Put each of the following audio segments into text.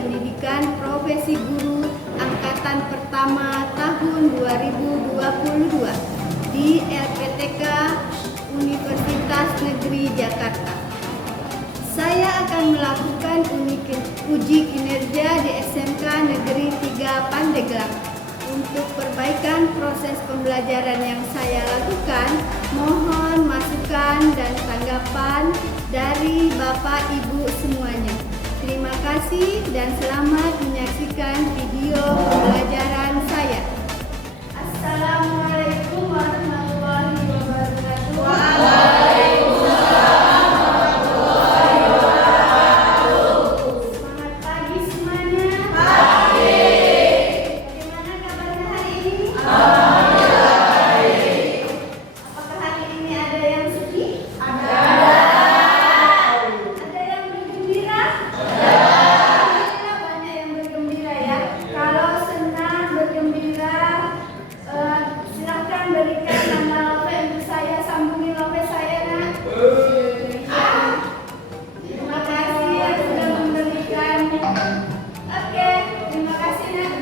Pendidikan Profesi Guru Angkatan Pertama tahun 2022 di LPTK Universitas Negeri Jakarta. Saya akan melakukan uji kinerja di SMK Negeri 3 Pandeglang. Untuk perbaikan proses pembelajaran yang saya lakukan, mohon masukan dan tanggapan dari Bapak Ibu semuanya. Terima kasih dan selamat menyaksikan video pembelajaran saya. Assalamualaikum warahmatullahi wabarakatuh. Waalaikumsalam warahmatullahi wabarakatuh. Selamat pagi semuanya. Pagi. Bagaimana kabarnya hari ini? Alhamdulillah baik. Apakah hari ini ada yang sedih? Ada. Ada yang bergembira? Alhamdulillah banyak yang bergembira ya. Kalau senang bergembira, silakan berikan nama Love untuk saya, sambungi Love saya nak. Terima kasih yang sudah memberikan. Oke, terima kasih nak.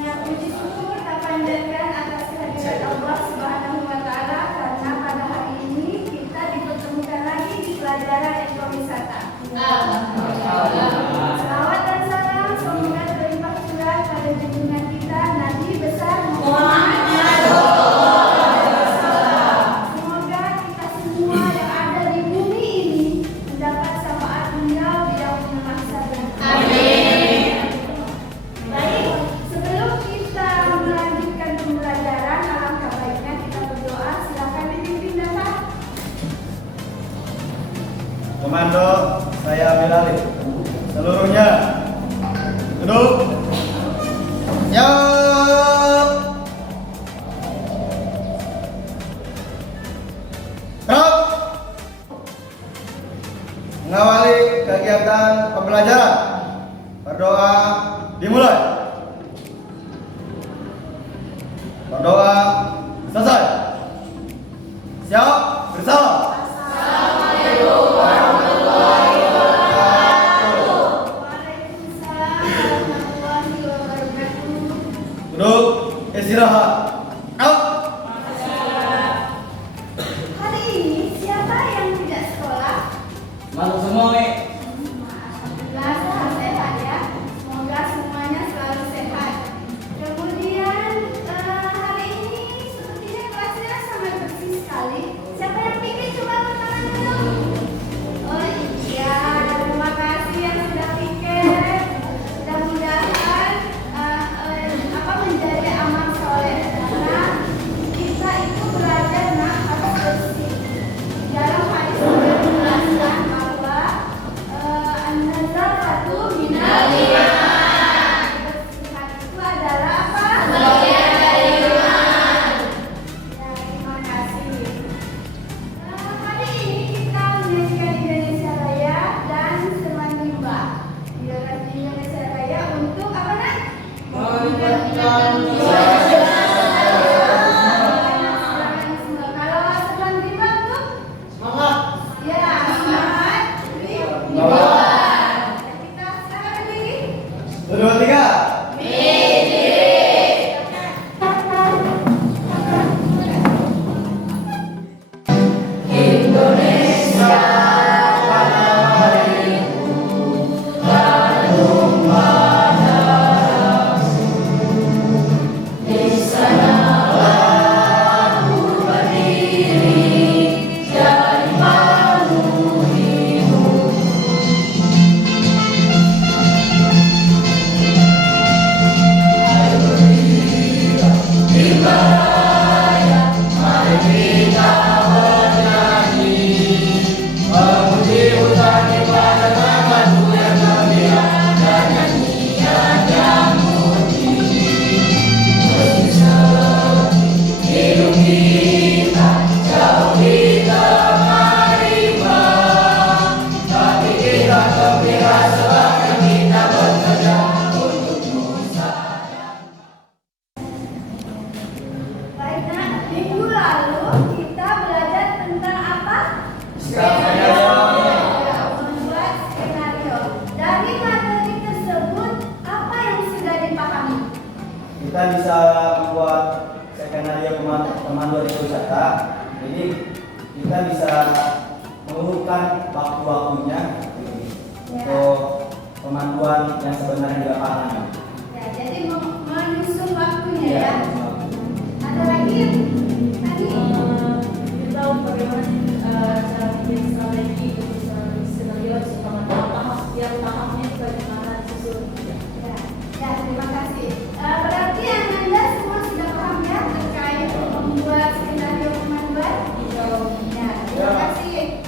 Nah, puji syukur kita panjatkan atas kehadirat Allah Subhanahu wa Ta'ala, karena pada hari ini kita dipertemukan lagi di pelajaran ekowisata. Salawat dan salam semoga terlimpah curah pada junjungan kita Nabi besar Muhammad. Semoga kita semua yang ada di bumi ini mendapat syafaat beliau di yaumul mahsyar. Amin. Baik, sebelum kita melanjutkan pembelajaran, alangkah baiknya kita berdoa. Silakan dipimpin Bapak. Komando, saya ambil alih. Seluruhnya duduk. Siap. Gerak. Mengawali kegiatan pembelajaran. Berdoa dimulai. Berdoa selesai. Siap, bersalam. Assalamualaikum warahmatullahi wabarakatuh. Waalaikumsalam warahmatullahi wabarakatuh. Duduk, istirahat. Out. Hari ini siapa yang tidak sekolah? Masuk semua, Alhamdulillah sehat-sehat ya. Semoga semuanya selalu sehat. Kemudian hari ini sepertinya kelasnya sangat bersih sekali. Siapa yang pikir coba angkat tangan dulu. Oh iya, terima kasih yang sudah pikir. Mudah-mudahan menjadi amal soleh. kita bisa membuat skenario pemanduan ekowisata. Jadi kita bisa mengurutkan waktu-waktunya untuk pemanduan yang sebenarnya di lapangan. Ya, jadi menyusun waktunya ya. Ya. Ada lagi tadi? Kita bagaimana cara bikin strategi skenario supaya tiap tahapnya bagaimana disusun. Ya, terima kasih. Berarti Anda semua sudah paham ya terkait membuat skenario pemanduan? Ya, terima kasih.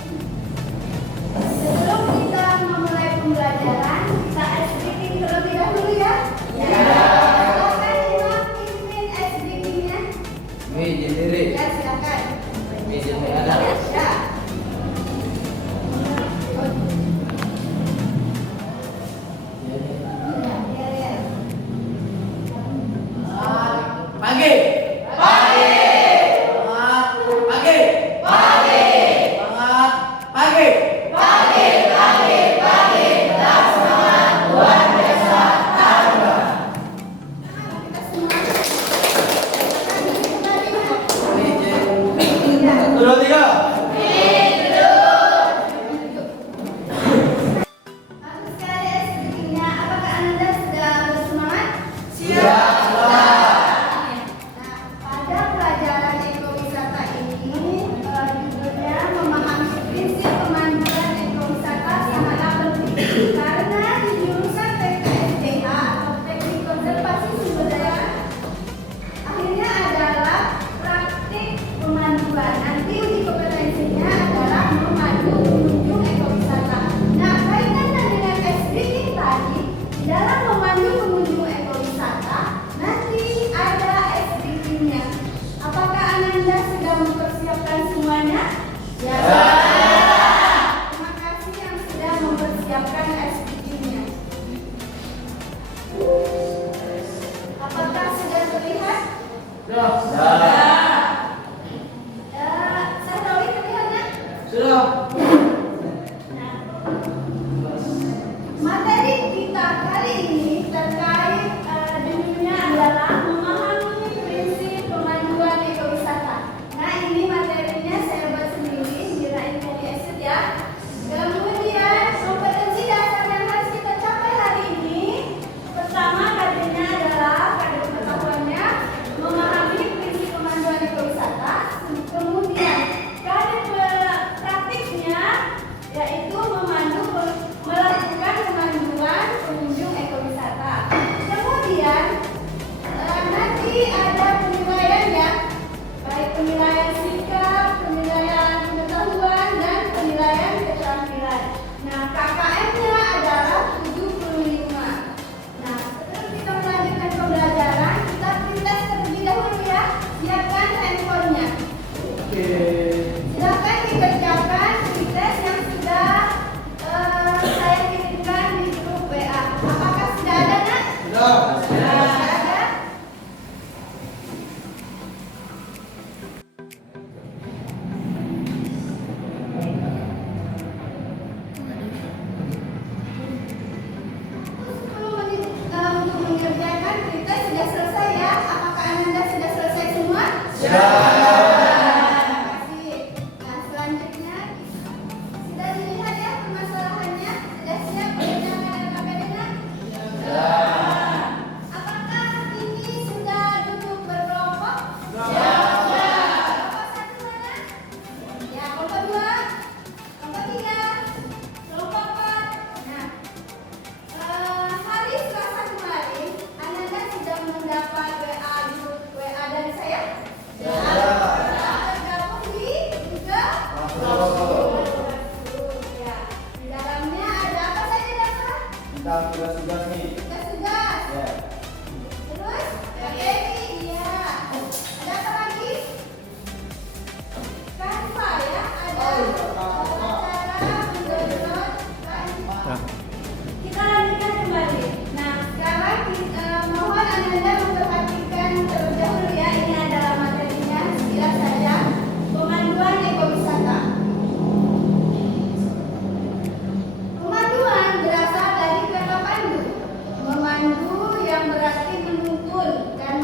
Sebelum kita memulai pembelajaran, kita ice breaking terlebih dahulu ya. Silakan Imam pimpin ice breaking-nya. Izin diri. Ya, silakan. Izin ada. Ya. Ya, ya. Pagi. Pagi. Semangat. Pagi. Pagi. Semangat. Pagi. Pagi. Pagi. Pagi. Tetap semangat. Luar biasa. Taruna. Kita semua. Izin. Ya. 1, 2, 3. Bagus sekali ice breaking-nya. Apakah Anda sudah bersemangat? Siap. Nah, pada pelajaran ekowisata ini judulnya memahami prinsip pemanduan ekowisata sangatlah penting karena di jurusan TKSDH atau Teknik Konservasi Sumber Daya akhirnya adalah praktik pemanduan. Nanti uji kompetensinya adalah memandu pengunjung ekowisata. Nah, kaitannya dengan SDG tadi, di dalam memandu pengunjung ekowisata nanti ada SDG-nya. Apakah Ananda sudah mempersiapkan semuanya? Ya. Terima kasih yang sudah mempersiapkan SDG-nya. Apakah sudah terlihat? Sahrawi terlihatnya? Sudah. Nah, materi kita kali ini terkait judulnya adalah memahami prinsip pemanduan ekowisata. Nah, ini materinya saya buat sendiri, kirain dari Exit ya. Kemudian kompetensi dasar yang harus kita capai hari ini, pertama katanya adalah pada pengetahuannya memahami prinsip pemanduan ekowisata. Kemudian praktiknya yaitu melakukan pemanduan pengunjung ekowisata. Kemudian nanti ada penilaian ya, baik penilaian sikap, penilaian pengetahuan dan penilaian keterampilan. Nah, KKM-nya adalah 75. Nah, sebelum kita melanjutkan pembelajaran, kita pretest terlebih dahulu ya. Siapkan handphonenya. Silakan dikerjakan pretest yang sudah saya kirimkan di grup WA. Apakah sudah ada, Nak? Sudah ada? Untuk mengerjakan pretest sudah selesai ya. Apakah Anda sudah selesai semua? Terima kasih. Nah, selanjutnya sudah dilihat ya permasalahannya. Sudah siap mengerjakan LKPD-nya? Apakah ini sudah duduk berkelompok? Kelompok satu mana? Ya, kelompok dua, kelompok tiga, kelompok empat. Nah, hari Selasa kemarin, Ananda sudah mendapat WA dari saya? Tergabung di juga? Ya, di dalamnya ada apa saja dasar? Kita tugas-tugas nih. Tugas-tugas. Ya. Terus, materi, iya. Ada apa lagi? Canva ya, ada cara mendownload Canva. Kita lanjutkan kembali. Nah, sekarang mohon Ananda memperhatikan terlebih dahulu ya. Ini adalah materinya, sekilas saja. Pemanduan ekowisata. Pemanduan berasal dari kata pandu. Memandu yang berarti menuntun dan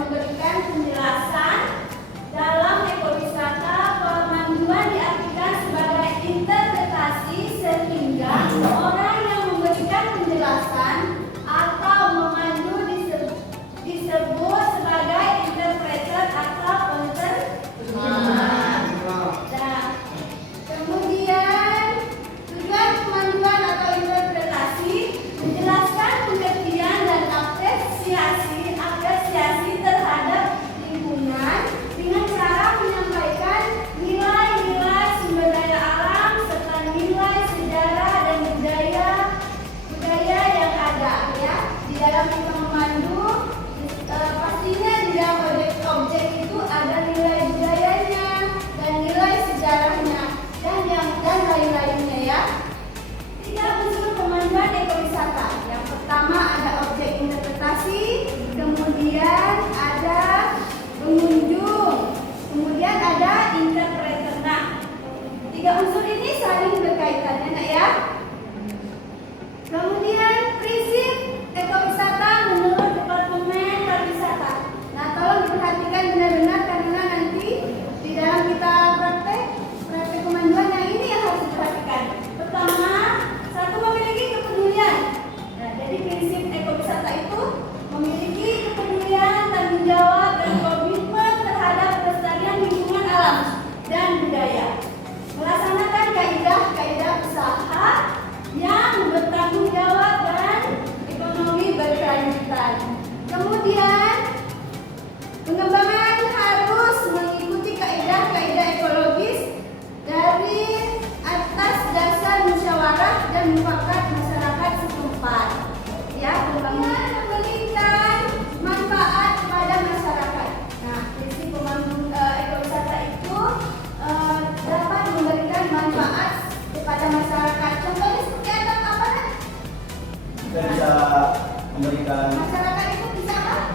memberikan Masyarakat itu bisa apa?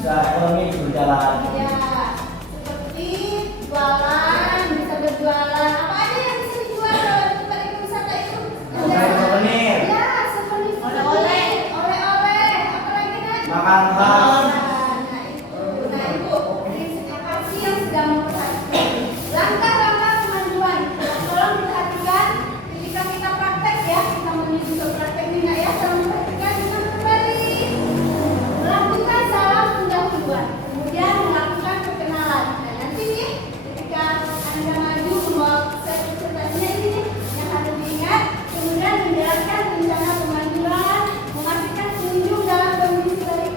bisa ekonomi berjalan. Ya, seperti jualan, bisa berjualan. Apa aja yang bisa dijual dalam tempat ekowisata itu? Souvenir. Ya, souvenir. Oleh-oleh. Oleh-oleh. Apa lagi Nat? Makan khas. Nah itu, apa sih yang sedang memperhatikan? Langkah-langkah kemajuan. Tolong diperhatikan ketika kita praktek ya, kita menuju ke praktek ini Nak ya. Tolong perhatikan dengan kembali. Melakukan salam pendahuluan, kemudian melakukan perkenalan. Nah nanti nih ketika Anda maju membawa presentasinya ini nih, yang harus diingat, kemudian menjelaskan rencana kemajuan, memastikan pengunjung dalam kondisi baik.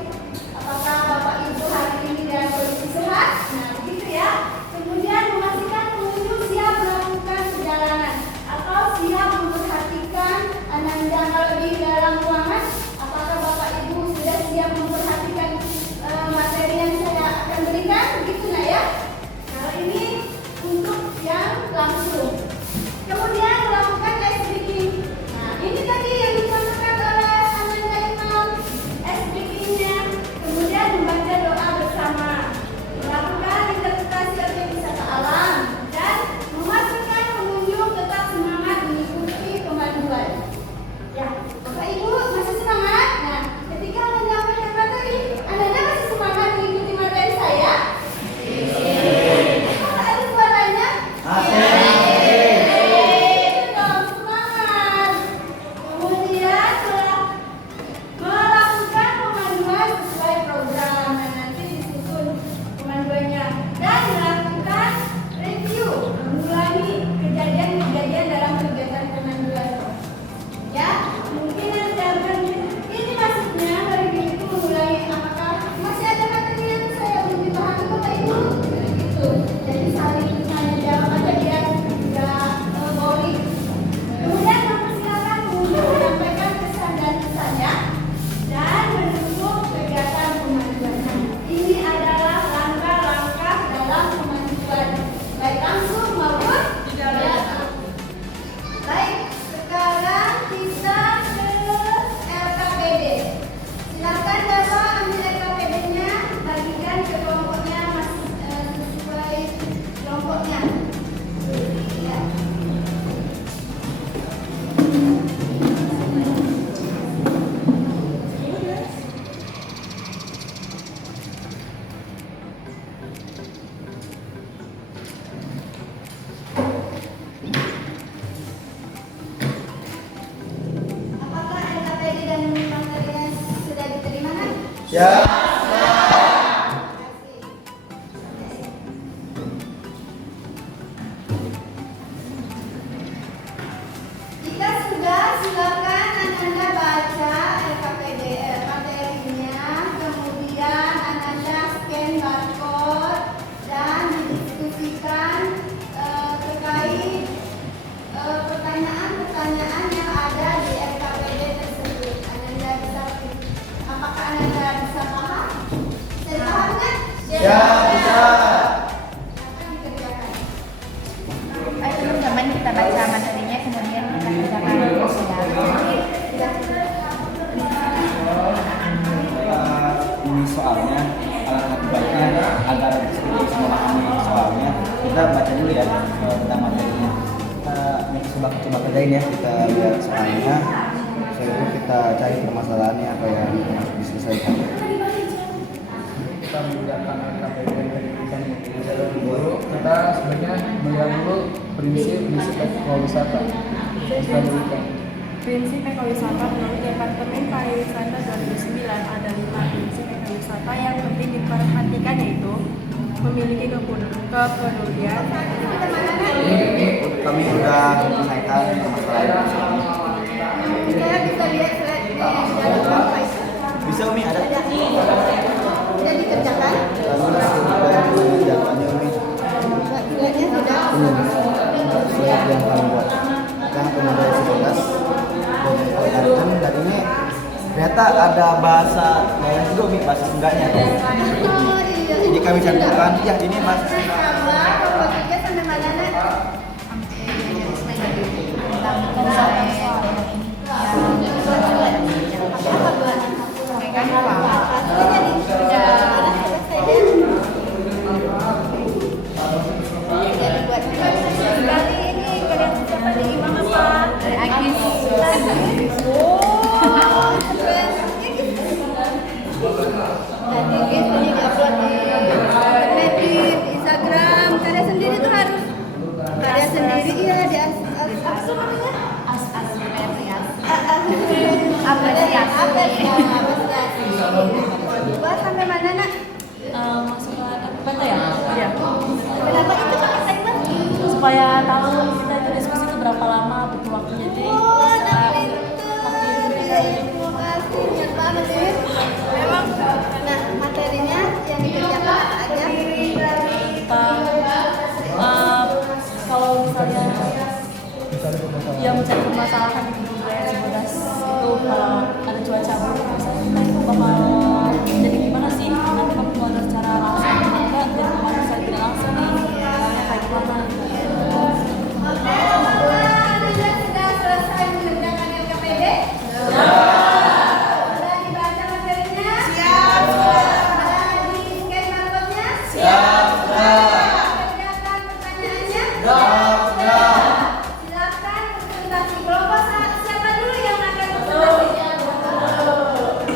Apakah Bapak Ibu hari ini dalam kondisi sehat? Nah begitu ya. Kemudian memastikan pengunjung siap melakukan perjalanan atau siap memperhatikan Anda kalau di dalam ruangan. Apakah Bapak Ibu sudah siap memperhatikan materi yang saya akan berikan? Begitu Nak ya. Kalau ini untuk yang langsung. Kemudian melakukan ice breaking. Nah ini tadi yang dicontohkan oleh Ananda Imam, ice breakingnya. Kemudian membaca doa bersama, melakukan interpretasi objek wisata alam, dan memastikan pengunjung tetap semangat mengikuti pemanduan. Ya, Bapak Ibu masih semangat? Nah, ketika Anda menyampaikan materi, Anda masih semangat mengikuti materi saya? Kalau ada suaranya? Dong, semangat. Kemudian setelah melakukan pemanduan sesuai program, nah, nanti disusun pemanduannya dan melakukan review, mengulangi kejadian-kejadian dalam kegiatan pemanduan. Ya, mungkin Anda akan ini maksudnya dari itu mengulangi apakah masih ada materi yang saya belum dipahami Bapak Ibu? Gitu. Jadi saling tanya jawab aja biar tidak boring. Kemudian mempersilakan untuk menyampaikan kesan dan pesannya dan mendukung kegiatan pemanduan. Ini adalah langkah-langkah dalam pemanduan, baik langsung maupun tidak. Baik, sekarang kita ke LKPD. Silakan Bapak ambil LKPD-nya, bagikan ke kelompoknya sesuai kelompoknya. Ya. Apakah LKPD dan materinya sudah diterima kan? Siap. Jika sudah, silakan Anda baca LKPD materinya, kemudian Anda scan barcode dan didiskusikan terkait pertanyaan-pertanyaan yang ada di LKPD tersebut. Anda bisa, apakah Anda bisa paham? Saya paham kan? Siap, bisa. Akan dikerjakan. Ayo teman-teman kita baca materinya kemudian kita kerjakan Ini soalnya alangkah baiknya agar sedikit memahami soalnya kita baca dulu ya tentang materinya. Kita coba kerjain ya, kita lihat soalnya. Setelah itu kita cari permasalahannya apa yang harus diselesaikan. Kita mengerjakan LKPD dulu, kita sebenarnya melihat dulu prinsip ekowisata. Kita berikan. Prinsip ekowisata menurut Departemen Pariwisata 2009 ada 5 prinsip ekowisata yang penting diperhatikan, yaitu memiliki kepedulian, Ini kami sudah menyelesaikan permasalahan. Saya bisa lihat slide-nya yang dalam Bapak itu. Bisa Umi ada? Sudah dikerjakan? Jawabannya Umi. Slide-nya sudah. Slide yang kami buat. Yang kemudian 11 dan ini ternyata ada bahasa daerah juga Umi, bahasa Sundanya. Oh iya. Jadi kami cantumkan, ya ini bahasa Sunda. Sama kelompok 3 sampai mana Nak? tentang Apa buat Buat sampai mana nak? Masuk ke apa tuh ya? Iya. Kenapa itu pakai timer? Supaya tahu kita itu diskusi itu berapa lama butuh waktunya. Jadi Oh, bisa nah makin itu. ini. Terima kasih, niat banget ya. Memang, nah materinya yang dikerjakan apa aja? Kalau misalnya ya mencari permasalahan di budaya Cibodas itu kalau ada cuaca buruk misalnya kita itu bakal jadi gimana sih nanti pembuatan secara langsung atau enggak dan pembuatan secara tidak langsung nih misalnya kayak gimana Anda sudah selesai mengerjakan LKPD? Sudah dibaca materinya? Siap. Sudah di-scan barcode-nya? Siap. Kerjakan pertanyaannya? Silakan presentasi kelompok. Siapa dulu yang akan presentasi?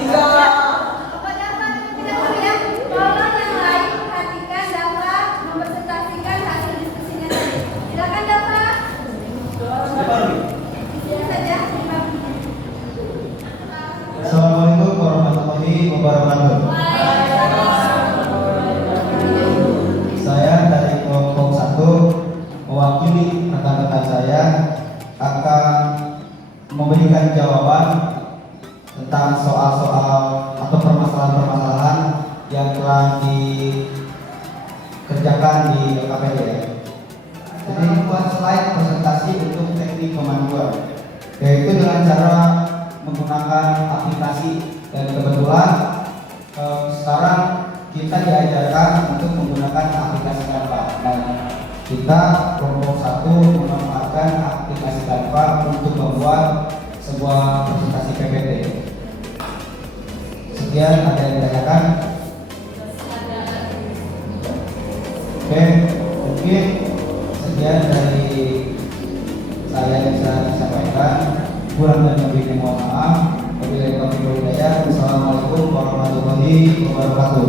Bapak dapat tidak dulu ya. Tolong yang lain perhatikan dapat mempresentasikan hasil diskusinya tadi. Silakan dapat. Di sini saja. Assalamualaikum warahmatullahi wabarakatuh. Saya dari kelompok 1 mewakili rekan-rekan saya akan memberikan jawaban tentang soal-soal atau permasalahan-permasalahan yang telah dikerjakan di LKPD. Jadi buat slide presentasi untuk teknik pemanduan, yaitu dengan cara menggunakan aplikasi, dan kebetulan sekarang kita diajarkan untuk menggunakan aplikasi Canva, dan kita kelompok 1 memanfaatkan aplikasi Canva untuk membuat sebuah presentasi PPT. Sekian, ada yang ditanyakan? Oke, mungkin sekian dari saya yang bisa disampaikan. Kurang dan lebihnya mohon maaf. Wabillahi taufiq wal hidayah. Wassalamualaikum warahmatullahi wabarakatuh.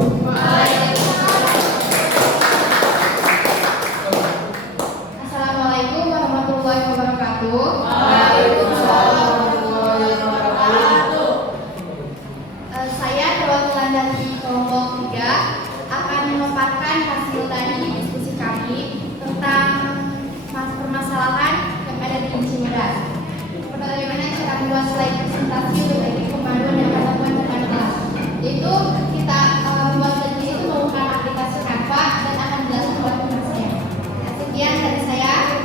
Assalamualaikum warahmatullahi wabarakatuh. Saya perwakilan dari kelompok 3 akan memaparkan hasil dari diskusi kami tentang permasalahan yang ada di Cibodas. Bagaimana cara membuat slide presentasi dari pemanduan yang dilakukan dengan kelas. Yaitu kita membuat slide itu menggunakan aplikasi Canva dan akan jelaskan buat prosesnya. Sekian dari saya.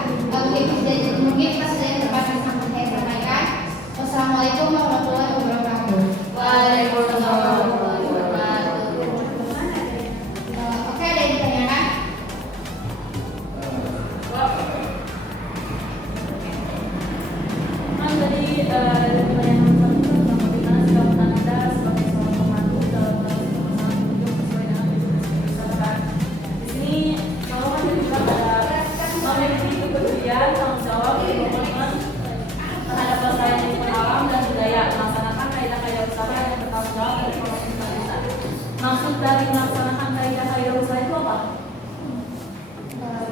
Mungkin pas yang dapat saya sampaikan. Wassalamualaikum warahmatullahi wabarakatuh. Waalaikumsalam warahmatullahi wabarakatuh. Oke, ada yang ditanyakan? kan tadi dari pertanyaan satu tentang bagaimana sikap Anda sebagai seorang pemandu dalam permasalahan hidup sesuai dengan definisi misalkan di sini kalau kan juga ada memiliki kepedulian tanggung jawab komitmen terhadap pelestarian lingkungan alam dan budaya melaksanakan kaidah-kaidah usaha yang bertanggung jawab dari pemerintah desa. Maksud dari melaksanakan kaidah-kaidah usaha itu apa?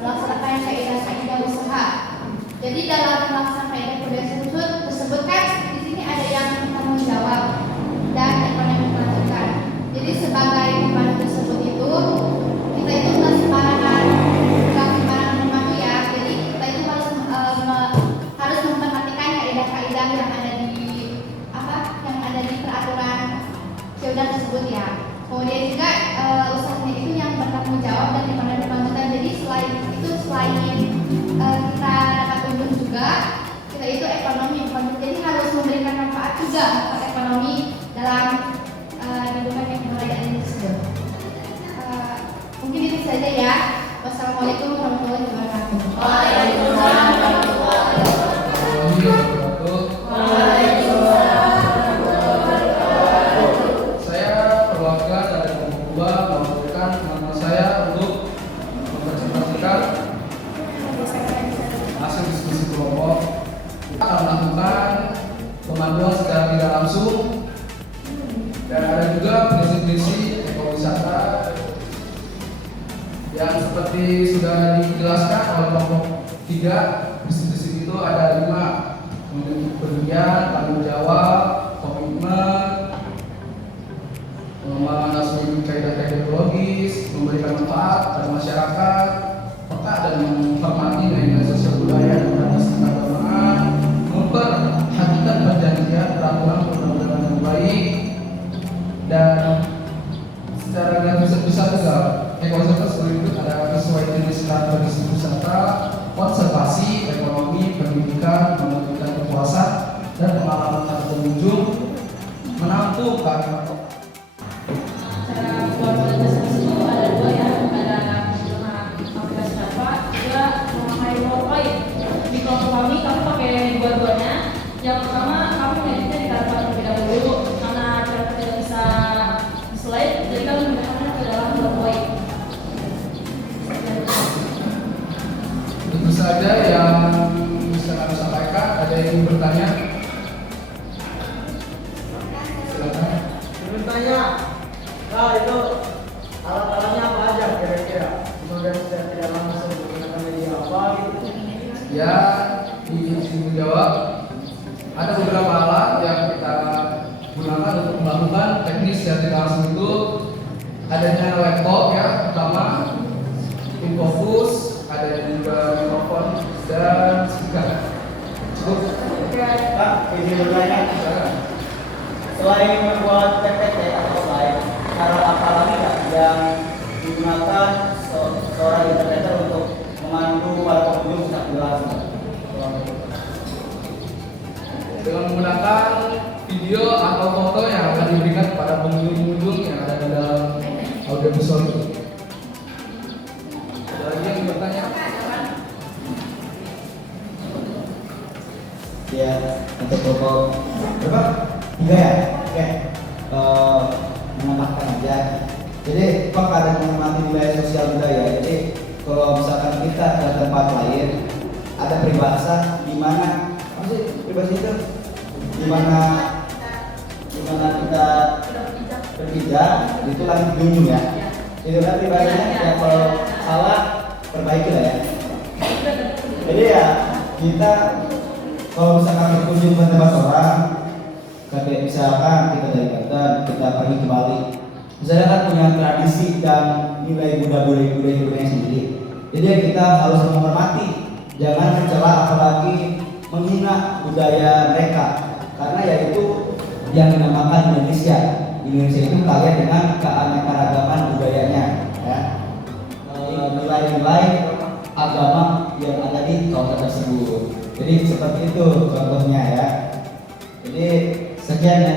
Melaksanakan kaidah-kaidah usaha. Jadi dalam melaksanakan kaidah tersebut kan di sini ada yang bertanggung jawab dan ekonomi melanjutkan. Jadi sebagai pemandu tersebut itu kita itu nggak sembarangan memandu ya. Jadi kita itu harus memperhatikan kaidah-kaidah yang ada di peraturan Cibodas tersebut ya. Kemudian juga usahanya itu yang bertanggung jawab dan ekonomi melanjutkan. Jadi selain kita dapat untung juga, kita itu ekonomi, jadi harus memberikan manfaat juga untuk ekonomi dalam kehidupan yang mulai ini tersebut. Mungkin itu saja ya. Wassalamualaikum warahmatullahi wabarakatuh. Waalaikumsalam warahmatullahi Saya perwakilan dari kelompok 2 mewakilkan teman-teman saya untuk mempresentasikan hasil diskusi kelompok. Kita akan melakukan pemanduan secara tidak langsung, dan ada juga prinsip-prinsip ekowisata yang seperti sudah dijelaskan oleh kelompok 3. Prinsip-prinsip itu ada 5: memiliki kepedulian, tanggung jawab, komitmen, ekologis, memberikan manfaat pada masyarakat, peka dan menghormati nilai-nilai sosial budaya dan tradisi keagamaan, memperhatikan perjanjian, peraturan perundang-undangan yang baik, dan secara garis besar juga ekowisata seluruh itu ada sesuai jenis kategori wisata, konservasi, ekonomi, pendidikan, memberikan kepuasan dan pengalaman para pengunjung, menampung karya. Cara buat aplikasi itu ada dua ya, ada aplikasi Canva juga memakai PowerPoint. Di kelompok kami pakai dua-duanya. Yang pertama kami mengeditnya di Canva terlebih dahulu karena Canva tidak bisa di slide, jadi kami menggunakannya ke dalam PowerPoint. Tentu saja yang bisa kami sampaikan. Ada yang ingin bertanya? Silakan. Bertanya, nah itu alat-alatnya apa aja kira-kira? Kemudian saya tidak langsung menggunakan media apa gitu. Ya, izin menjawab. Ada beberapa alat yang kita gunakan untuk melakukan teknis yang tidak langsung itu. Adanya laptop ya, pertama, infocus, ada juga mikrofon dan speaker. Cukup. Pak, izin bertanya. Selain membuat PPT atau slide, cara apa lagi Kak yang digunakan seorang interpreter untuk memandu para pengunjung saat berlangsung? Dengan menggunakan video atau foto yang akan diberikan kepada pengunjung yang ada di dalam audiovisual itu. Ada lagi yang bertanya? Ya, untuk pokok berapa? 3 ya? Oke. Menambahkan aja. Jadi Pak ada mengamati nilai sosial budaya. Jadi kalau misalkan kita ke tempat lain ada peribahasa di mana apa sih peribahasa itu? Di mana kita berpijak itu langit junjung ya. Itu kan peribahasanya ya, kalau salah perbaiki lah ya. Jadi ya kita kalau misalkan berkunjung ke tempat orang, kayak misalkan kita dari Banten, kita pergi ke Bali, misalnya kan punya tradisi dan nilai budaya sendiri. Jadi ya kita harus menghormati, jangan mencela apalagi menghina budaya mereka, karena yaitu yang dinamakan Indonesia. Indonesia itu kaya dengan keanekaragaman budayanya, ya. Nilai-nilai agama yang ada di kawasan tersebut. Jadi seperti itu contohnya ya. Jadi sekian ya.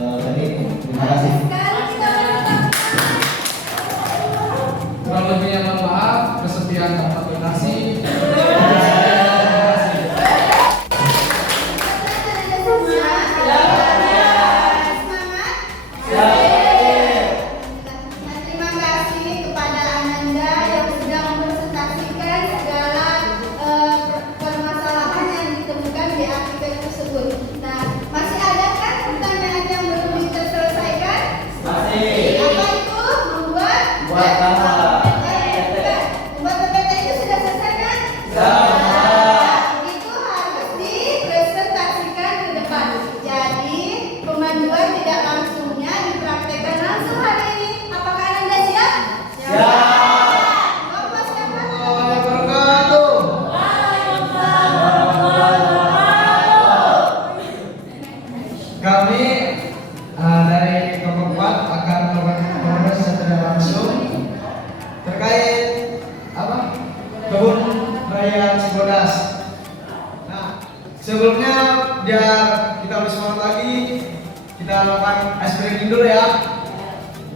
Tadi terima kasih. Kurang lebihnya mohon maaf, kesediaan tanpa donasi. Terima kasih kepada Ananda yang sudah mempresentasikan segala permasalahan yang ditemukan di aplikasi tersebut. Nah, masih ada kan pertanyaan yang belum terselesaikan? Masih. Apa itu? Membuat apa? Membuat PPT itu sudah selesai kan? Itu harus dipresentasikan ke depan. Jadi pemanduan tidak langsungnya dipraktekkan langsung hari ini. Apakah Anda siap? Bapak siapa? Kami dari kelompok 4 akan melakukan secara langsung terkait apa? Kebun raya Cibodas. Nah, sebelumnya biar kita lebih semangat lagi, kita lakukan ice breaking dulu ya.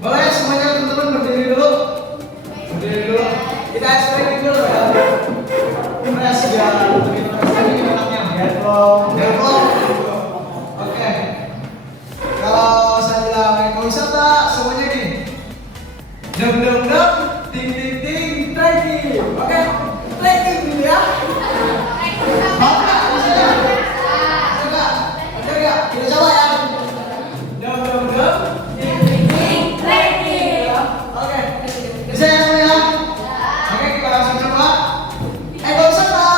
Boleh semuanya teman-teman berdiri dulu. Berdiri dulu. Kita ice breaking dulu ya. Fresh biar lebih fresh lagi anaknya. Biar flow. Oke. Kalau saya bilang ekowisata, semuanya gini. Dem dem dem, ting ting ting, trekking. Oke, trekking dulu ya. Mau nggak? Maksudnya? Coba, bener nggak? Kita coba ya. Dem dem dem, ting ting ting, trekking. Oke, bisa ya semuanya? Oke, kita langsung coba. Ekowisata.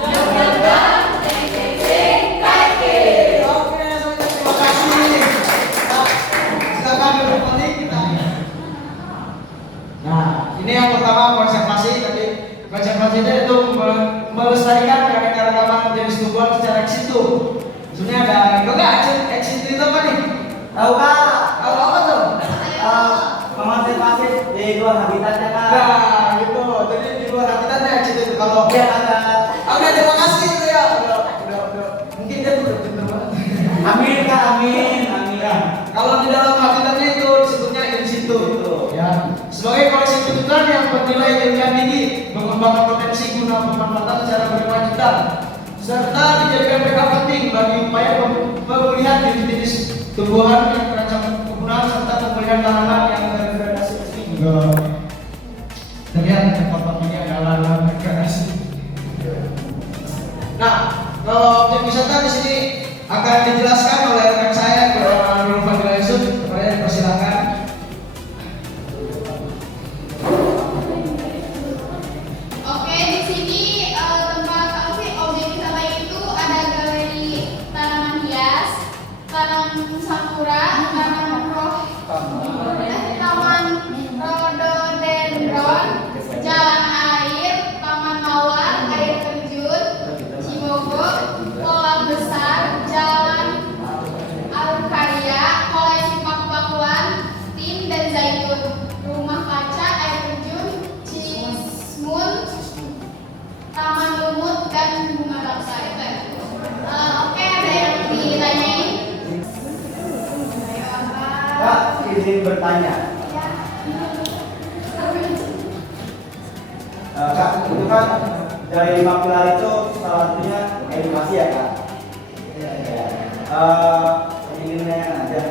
Dem dem dem, ting ting ting, trekking. Oke, semuanya terima kasih. Silakan duduk kembali kita. selanjutnya itu melestarikan keanekaragaman jenis tumbuhan secara ex situ. Sebenarnya ada, kau nggak ex situ itu apa nih? Tahu kak? Tahu apa tuh? Konservasi di luar habitatnya kak. Nah, gitu. Jadi di luar habitatnya ex situ itu kalau. Iya kak. Oke, terima kasih itu ya. Udah. Mungkin dia udah pintar banget. Amin kak, amin. Kalau di dalam habitatnya itu disebutnya in situ. Ya. Sebagai koleksi tuntutan yang bernilai ilmiah tinggi, mengembangkan potensi guna pemanfaatan secara berkelanjutan, serta dijadikan backup penting bagi upaya pemulihan jenis tumbuhan yang terancam kepunahan serta pemulihan tanaman yang terdegradasi ekstrim. Terlihat tempat ini adalah degradasi. Nah, kalau objek wisata di sini akan dijelaskan oleh rekan saya, Nurul Fadila Yusuf. Kepada dipersilakan. Oke, di sini tempat apa sih objek wisata itu ada galeri tanaman hias, taman sakura, taman rhododendron, jalan air, taman mawar, air terjun, Cibogo, kolam besar, jalan Arkarya, koleksi paku-pakuan, tin dan zaitun, rumah kaca, air terjun, Cismun, taman lumut dan bunga raksa itu ya. Oke, ada yang ditanyain? Kak, izin bertanya. Kak, itu kan dari 5 pilar itu salah satunya edukasi ya kak? Ingin menanyakan aja,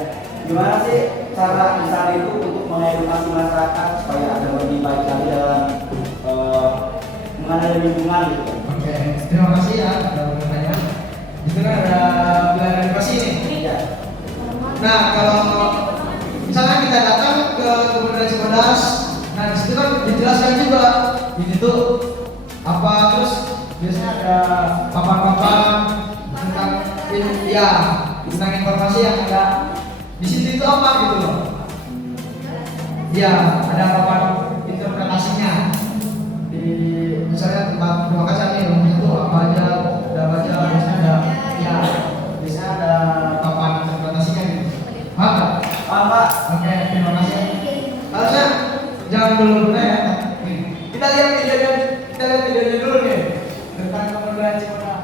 gimana sih cara besar itu untuk mengedukasi masyarakat supaya ada lebih baik lagi dalam mengenai lingkungan gitu? Oke, terima kasih ya sudah bertanya. Itu kan ada pilar edukasi nih. Iya. Nah, kalau misalnya kita datang ke Kebun Raya Cibodas, nah di situ kan dijelaskan juga di situ apa, terus biasanya ada papan-papan tentang ya tentang informasi yang ada di situ itu apa gitu loh. Ya, ada papan interpretasinya. Di misalnya tempat rumah kaca nih, rumah itu apa aja, ada baca, biasanya ada ya, biasanya ada papan interpretasinya gitu. Paham nggak? Paham pak? Oke, terima kasih. Harusnya jangan dulu ya. Kita lihat videonya dulu nih tentang Kebun Raya Cibodas.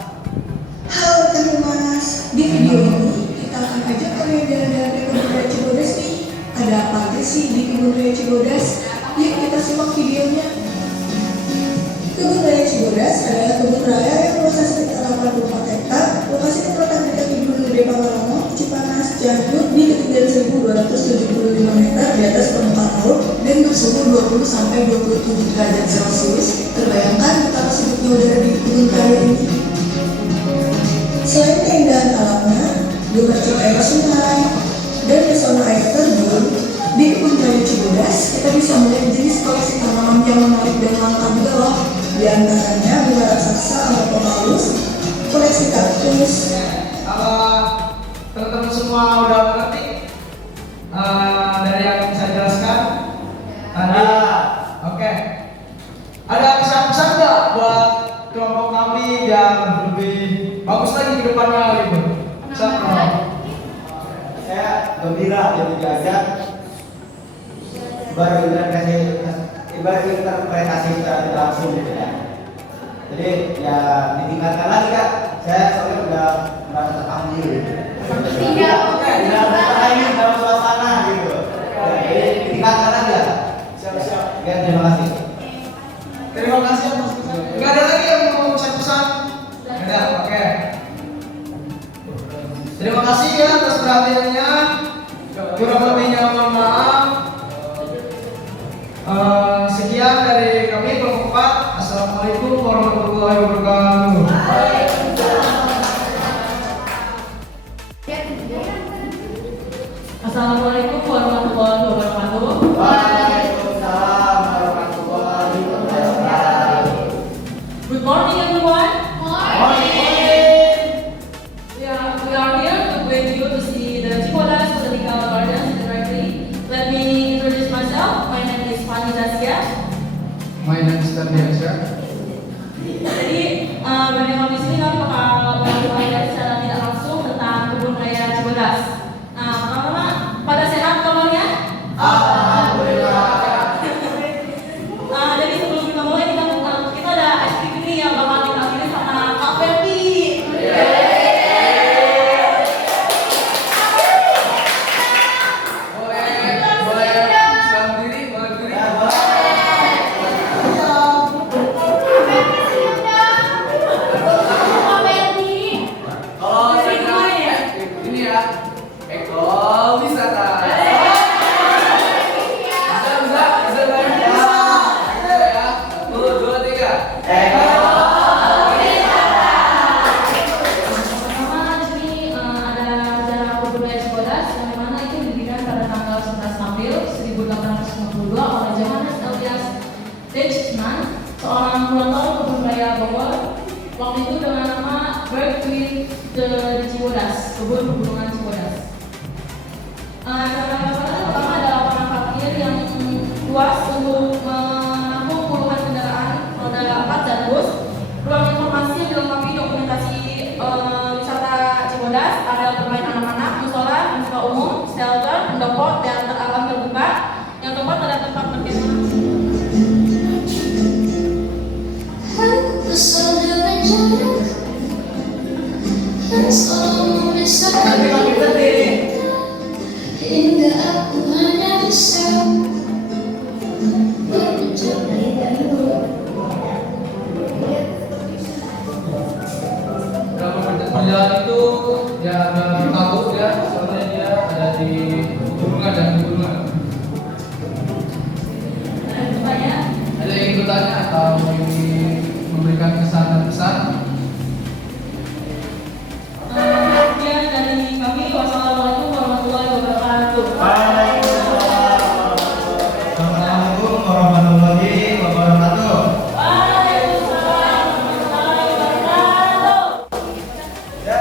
Halo teman-teman, di video ini kita akan ajak kalian jalan-jalan ke Kebun Raya Cibodas nih. Ada apa aja sih di Kebun Raya Cibodas? Yuk kita simak videonya. Kebun Raya Cibodas adalah kebun raya yang luasnya sekitar 84 hektar, lokasi tempatan di kaki Gunung Gede Pangrango, Cipanas, Cianjur di ketinggian 1.275 meter di atas permukaan laut dan bersuhu 20 sampai 27 derajat Celcius. Terbayangkan betapa sibuknya udara di kebun raya ini. Selain keindahan alamnya, gemercik air sungai, dan pesona air terjun, di Kebun Raya Cibodas kita bisa melihat jenis koleksi tanaman yang menarik dan langka juga loh. Di antaranya bunga raksasa Amorphophallus, koleksi kaktus. Kalau teman-teman semua udah mengerti dari yang saya jelaskan tadi, oke. Ada pesan-pesan nggak buat kelompok kami yang lebih bagus lagi ke depannya gitu? Saya gembira jadi diajak baru kasih ibarat interpretasi secara tidak langsung gitu ya. Jadi ya ditingkatkan lagi kak. Saya soalnya udah merasa terpanggil gitu. Iya, Udah bertahan dalam suasana gitu. Jadi ditingkatkan lagi ya. Siap-siap. Ya, terima kasih. Terima kasih atas pesan. Nggak ada lagi yang mau pesan-pesan? Ada, oke. Terima kasih ya atas perhatiannya. Kurang lebihnya mohon maaf. Sekian dari kami kelompok 4. Assalamualaikum warahmatullahi wabarakatuh. Assalamualaikum warahmatullahi wabarakatuh. Waalaikumsalam warahmatullahi wabarakatuh. Good morning, everyone. We are here to bring you to see the Cibodas Botanical Gardens directly. Let me introduce myself. My name is Fanny Dasia. My name is Tandiansya. 1852 oleh Johannes Elias Deichmann, seorang kurator kebun raya Bogor, waktu itu dengan nama Bird with the Cibodas, kebun pegunungan Cibodas. Cara pertama adalah lapangan parkir yang luas untuk menampung puluhan kendaraan roda 4 dan bus. Ruang informasi yang dilengkapi dokumentasi wisata Cibodas, area bermain anak-anak, musola, musola umum, shelter, pendopo, teater alam terbuka, yang tempat ada tempat berkemah. Aku sadar jarak dan selalu bisa hingga aku hanya bisa berucap rindu. Dalam perjalanan itu ya ada tahu ya, soalnya dia ada di gunungan dan gunungan. Ada yang ingin bertanya atau ingin memberikan kesan dan pesan? Sekian dari kami. Wassalamualaikum warahmatullahi wabarakatuh. Assalamualaikum warahmatullahi wabarakatuh. Waalaikumsalam warahmatullahi wabarakatuh. Ya,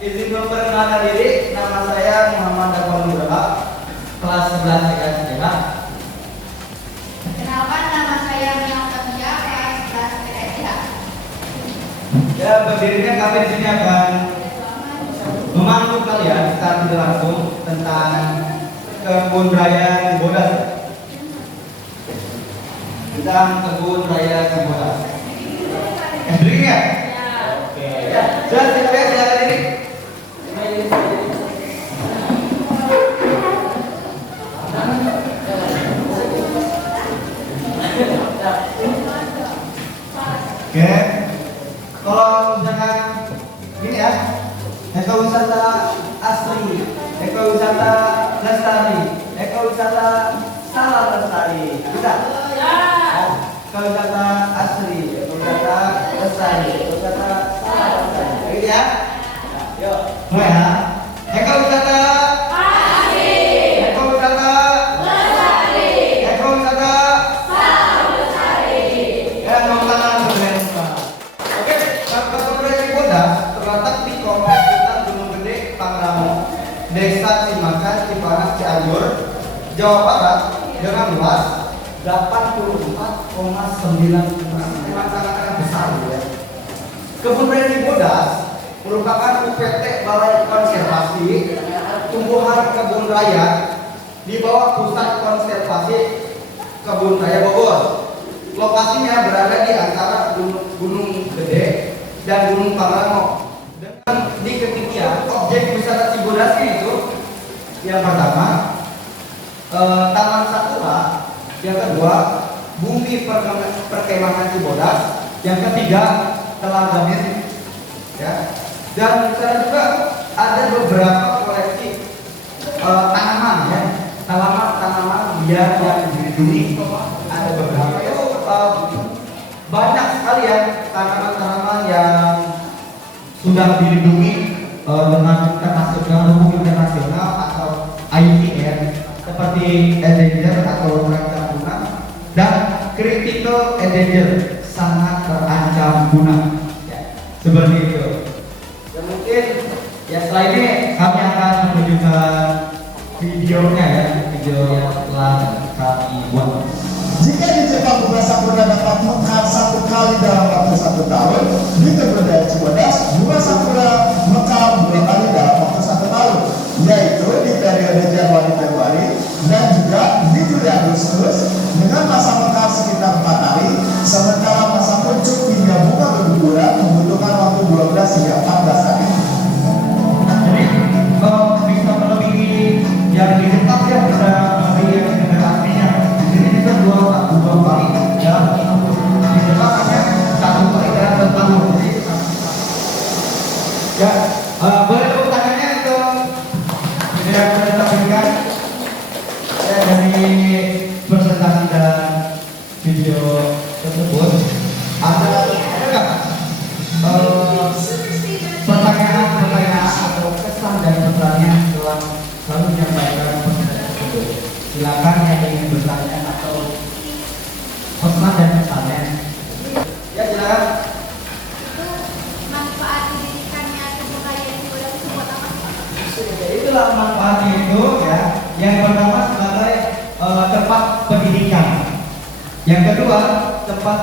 izin memperkenalkan diri. Nama saya Muhammad Dafar Nurha, kelas 11 TKS. Kenalkan, nama saya Mia Fatia, kelas 11 PSIH. Ya, berdirinya kami di sini akan memandu kalian secara tidak langsung tentang kebun raya Cibodas. Tentang kebun raya Cibodas. Berdiri ya? Oke. Ya, silakan diri. Oke. Kalau misalkan gini ya, ekowisata asli, ekowisata lestari, ekowisata salah lestari, bisa? Ya. Ekowisata asli, ekowisata lestari, ekowisata salah lestari, gitu ya? Yuk, mulai ya. Ekowisata asli, ekowisata lestari, ekowisata salah lestari. Ya, tangan boleh semua. Oke, kebun raya Cibodas terletak di kompleks hutan Gunung Gede, Pangrango, Desa Cimacan, Cipanas, Cianjur, Jawa Barat dengan luas 84,9 sangat besar ya. Kebun raya Cibodas merupakan UPT Balai Konservasi Tumbuhan Kebun Raya di bawah Pusat Konservasi Kebun Raya Bogor. Lokasinya berada di antara Gunung Gede dan Gunung Pangrango. Dan di ketiga objek wisata Cibodasnya itu yang pertama Taman Sakura, yang kedua Bumi Perkemahan Cibodas, yang ketiga Telaga Mirip, ya. Dan saya juga ada beberapa koleksi tanaman ya, tanaman liar yang dilindungi. Ada beberapa itu banyak sekali ya tanaman-tanaman yang sudah dilindungi dengan termasuk dalam hukum internasional atau IUCN seperti endangered atau terancam punah dan critical endangered, sangat terancam punah ya, seperti itu. Dan mungkin ya setelah ini kami akan menunjukkan videonya ya, video yang telah kami buat. Jika di Jepang bunga sakura dapat mekar 1 kali dalam waktu 1 tahun, di kebun raya Cibodas bunga sakura mekar 2 kali dalam waktu 1 tahun, yaitu di periode Januari Februari dan juga di Juli Agustus dengan masa mekar sekitar 4 hari, sementara masa pucuk hingga bunga berguguran membutuhkan waktu 12 hingga 14 hari. Jadi bisa melebihi yang di Jepang ya, bisa melebihi yang di negara aslinya. Jadi bisa dua kali dalam di Jepang hanya 1 kali dalam setahun. Ya, boleh tepuk tangannya untuk video yang sudah ditampilkan ya, dari presentasi dan video tersebut. Ada nggak pertanyaan atau kesan dan pertanyaan setelah lalu menyampaikan presentasi tersebut? Silakan yang ingin bertanya atau pesan dan pesannya. Ya silakan. Itu manfaat pendidikannya tubuh kalian itu buat apa? Ya, itulah manfaatnya itu ya. Yang pertama sebagai tempat pendidikan. Yang kedua tempat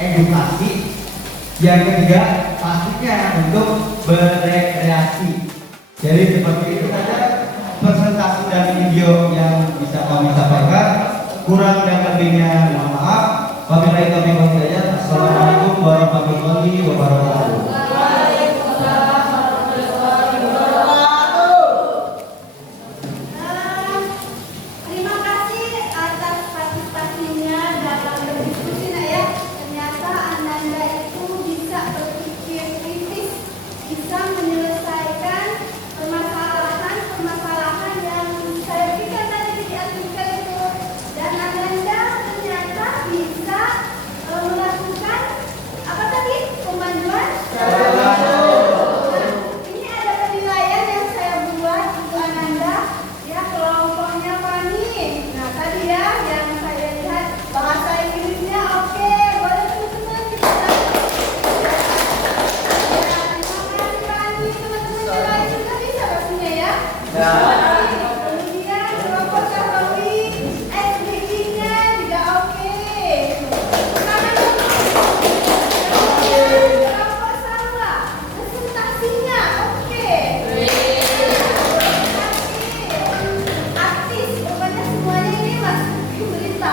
edukasi. Yang ketiga pastinya untuk berrekreasi. Jadi seperti itu saja presentasi dari video yang bisa kami sampaikan. Kurang dan lebihnya mohon maaf. Wabillahi taufiq wal hidayah. Assalamualaikum warahmatullahi wabarakatuh. Terima kasih atas partisipasinya dalam berdiskusi nak ya. Ternyata Ananda itu bisa berpikir kritis, bisa menyelesaikan permasalahan yang saya berikan tadi di artikel itu. Dan Ananda ternyata bisa melakukan apa tadi? Pemanduan. Ini ada penilaian yang saya buat untuk Ananda. Ya, kelompoknya Fani. Nah, tadi ya yang saya lihat bahasa Inggrisnya oke. Boleh teman-teman kita ya, terima kasih Fani. Teman-teman yang lain juga bisa pastinya ya. Kemudian kelompok Kahrawi, SBG-nya juga oke. Kelompok Salwa, presentasinya oke. Artis, pokoknya semuanya ini masuk ke berita.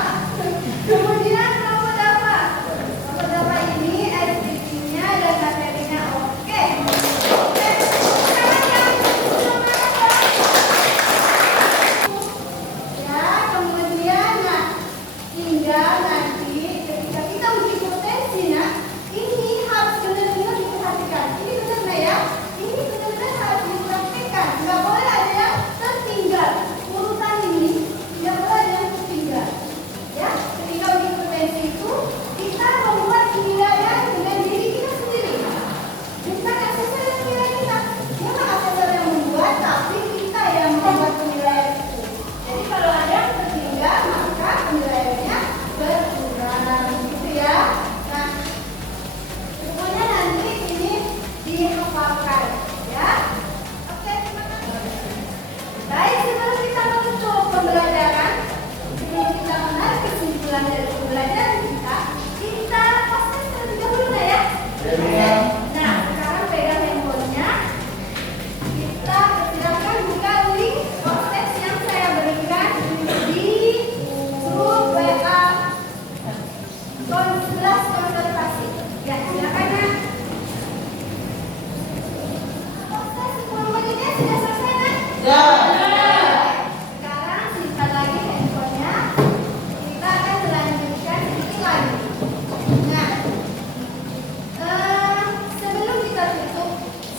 Kemudian kelompok Dava. Kelompok Dava ini SDG-nya dan materinya oke. Oke, sekarang yang ya, kemudian nah, tinggal nanti ketika kita uji potensi nah, ini harus benar-benar diperhatikan. Ini benar nggak ya? Ini benar-benar harus dipraktikkan. Nggak boleh ada yang tertinggal. Urutan ini nggak boleh ada yang tertinggal. Ya, ketika uji potensi itu kita membuat penilaian dengan diri kita sendiri. Bukan asesor yang menilai kita. Memang asesor yang membuat, tapi kita yang membuat penilaian itu. Jadi kalau ada yang tertinggal, maka penilaiannya berkurang, gitu ya. Nah, pokoknya nanti ini dihafalkan, ya. Oke, terima kasih. Baik, sebelum kita menutup pembelajaran, sebelum kita menarik kesimpulan dari pembelajaran kita proses terlebih dahulu ya. Nah, sekarang pegang handphonenya. Kita silakan buka link proses yang saya berikan di grup WA kelas konsultasi. Ya, silakan ya. Proses 10 menitnya sudah selesai kan? Sekarang simpan lagi handphonenya. Kita akan melanjutkan sedikit lagi. Nah, sebelum kita tutup,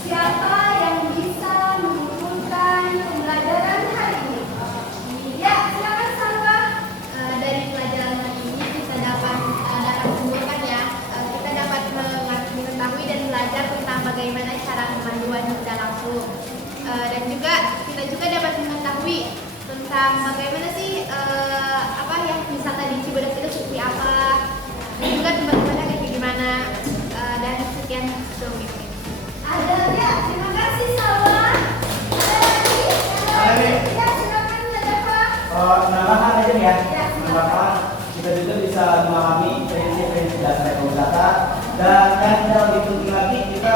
siapa yang bisa mengumpulkan pembelajaran hari ini? Ya, silakan Salwa. Dari pelajaran hari ini kita dapat kumpulkan ya. Kita dapat mengetahui dan belajar tentang bagaimana cara pemanduan tidak langsung. Dan juga kita juga dapat mengetahui tentang bagaimana sih apa ya, misalnya di Cibodas itu seperti apa, dan juga tempat-tempatnya kayak gimana, dan sekian dulu. Ada ya, terima kasih Salwa. Ada lagi? Ya, silakan Dava. Menambahkan aja nih ya. Ya, Menambahkan kita juga bisa memahami prinsip-prinsip dasar ekonomi data, dan yang tidak lebih penting lagi kita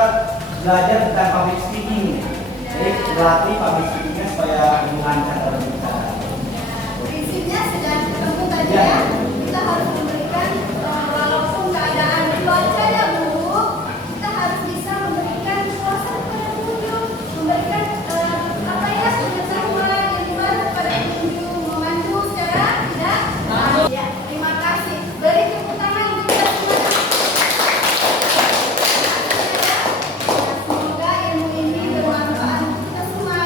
belajar tentang public speaking. Jadi berlatih public speakingnya supaya lebih lancar dalam berbicara. Prinsipnya sudah ketemu tadi ya. Kita harus memberikan walaupun keadaan cuacanya buruk, kita harus bisa memberikan suasana kepada pengunjung, memberikan apa ya, pengetahuan yang baru kepada pengunjung, memandu secara tidak. Ya, terima kasih. Beri tepuk tangan untuk kita semua. Semoga ilmu ini bermanfaat untuk kita semua.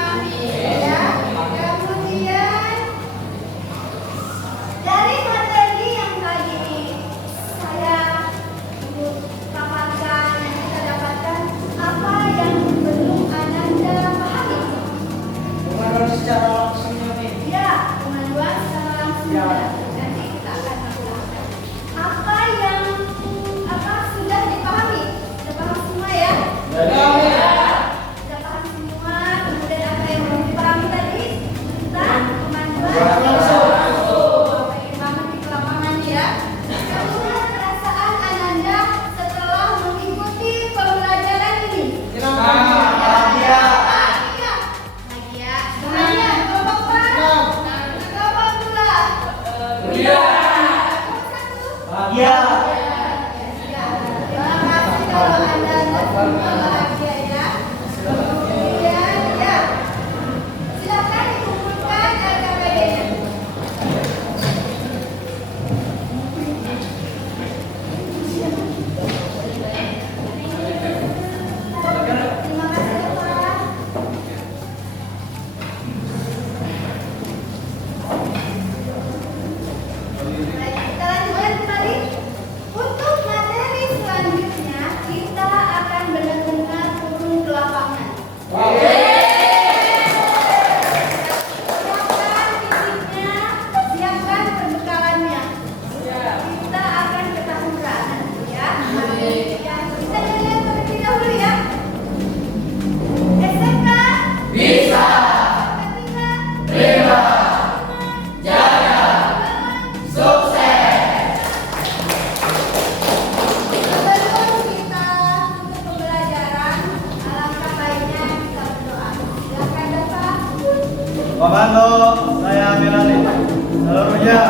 seluruhnya.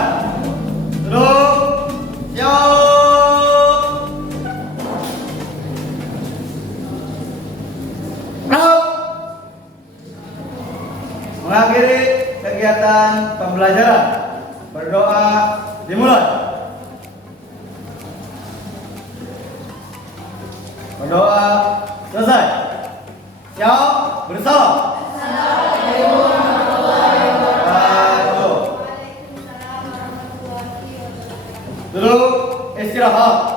Duduk. Siap. Mengakhiri kegiatan pembelajaran, berdoa dimulai. Berdoa selesai. Siap, bersalam. Duduk, istirahat.